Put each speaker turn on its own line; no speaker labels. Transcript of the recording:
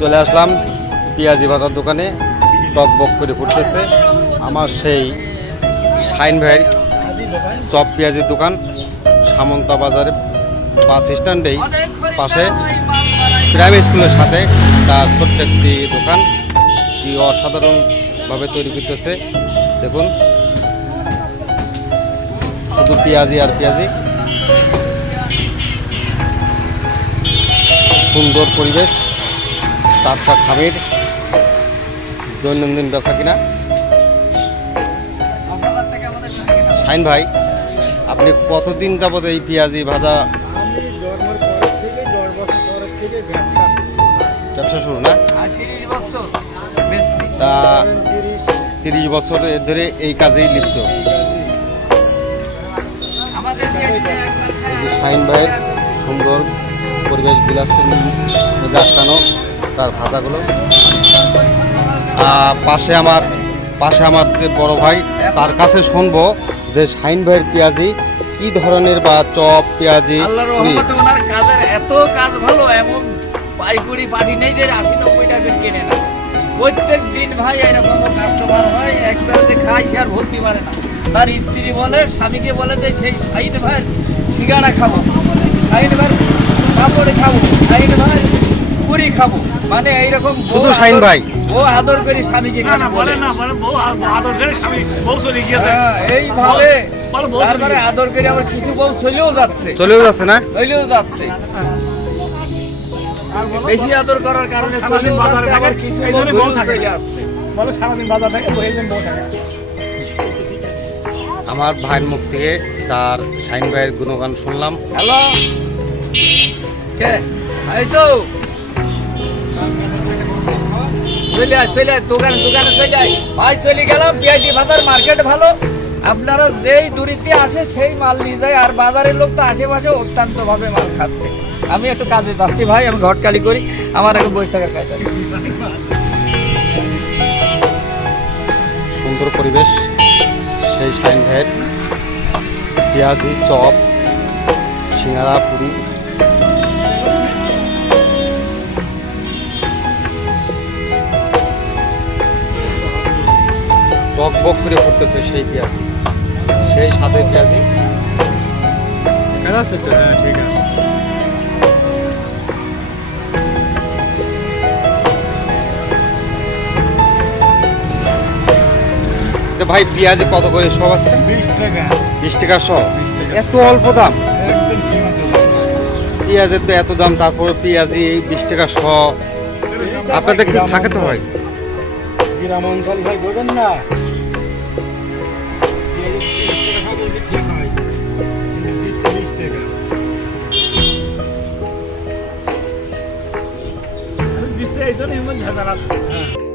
চলে আসলাম পেঁয়াজি বাজার দোকানে, টক বক করে ফুটতেছে। আমার সেই শাইন ভাইয়ের চপ পেঁয়াজির দোকান, সামন্তা বাজারে বাস স্ট্যান্ডেই পাশে। প্রাইমারি স্কুলের সাথে তার ছোট্ট একটি দোকান, কি অসাধারণভাবে তৈরি করতেছে। দেখুন, শুধু পেঁয়াজি আর পেঁয়াজি। সুন্দর পরিবেশ। টাটকা খামির দৈনন্দিন বেচা কিনা। শাইন ভাই, আপনি কতদিন যাবত এই পেঁয়াজি ভাজা
ব্যবসা
ব্যবসা শুরু না? তা
তিরিশ
বছর ধরে এই কাজেই লিপ্ত। এই যে শাইন ভাইয়ের সুন্দর পরিবেশ বিলাসের মধ্যে আটকানো। তার ভাজাগুলো পাশে আমার পাশে আমার যে বড় ভাই তার কাছে শুনব যে শাইন ভাইয়ের পেঁয়াজি কি ধরনের বা চপ পেঁয়াজি
ওনার কাজের এত কাজ ভালো এমন পাইকুড়ি পাঠি নেই যে আশি নব্বই টাকা কেনে না। প্রত্যেক দিন ভাই এরকম কাস্টমার হয় একবারে খাই সে আর ভর্তি পারে না। তার স্ত্রী বলে স্বামীকে বলে যে সেই সাইড ভাই সিগারা খাব। সাইড ভাই কাপড়ে খাব। সাইড ভাই পুরি খাব। মানে এইরকম বউ
শুধু শাহিন ভাই?
ও আদর করে স্বামীকে
না না
বলে।
না বলে বউ আদর করে স্বামী বউ চলে গিয়েছে।
হ্যাঁ, এইভাবে
বউ
তারপরে আদর করে আবার কিছু বউ চলেও যাচ্ছে।
চলেও যাচ্ছে না?
চলেও যাচ্ছে। বেশি আদর করার কারণে চলেও যাচ্ছে, আবার কিছু
বউ
চলে আসছে।
বলে সারাদিন বাজার থেকে যেন বউ থাকে।
আমার ভাইয়ের মুখ থেকে তার শাইন ভাইয়ের গুণগান শুনলাম।
হ্যালো? কে? এই তো। চলে আয় চলে আয়, দোকানে দোকানে চলে আয়। ভাই, চলে গেলাম পিআইটি বাজার মার্কেট ভালো। আপনারা যেই দূরিতে আসে, সেই মাল নিয়ে যায়। আর বাজারের লোক তো আশেপাশে অত্যন্ত ভাবে মাল খাচ্ছে। আমি একটু কাজে যাচ্ছি ভাই, আমি ঘটকালি করি। আমার এখন বসে থাকার কাজ আছে।
সুন্দর পরিবেশ, সেই শাইন ভাইয়ের পেঁয়াজি, চপ, সিঙ্গারা, পুরি। টক বক করে পড়তেছে সেই পেঁয়াজি সেই স্বাদের পেঁয়াজি।
আছে তো? হ্যাঁ ঠিক আছে।
যে ভাই পেঁয়াজি কত করে সব আছে?
বিশ টাকা।
বিশ টাকা
টাকা।
এত অল্প দাম? পেঁয়াজের তো এত দাম তারপর পেঁয়াজি বিশ টাকা শ আপনাদের কি থাকে তো ভাই?
গ্রাম অঞ্চল ভাই বোঝেন না।
দিচ্ছে এই জন্য এমন ঝামেলা আছে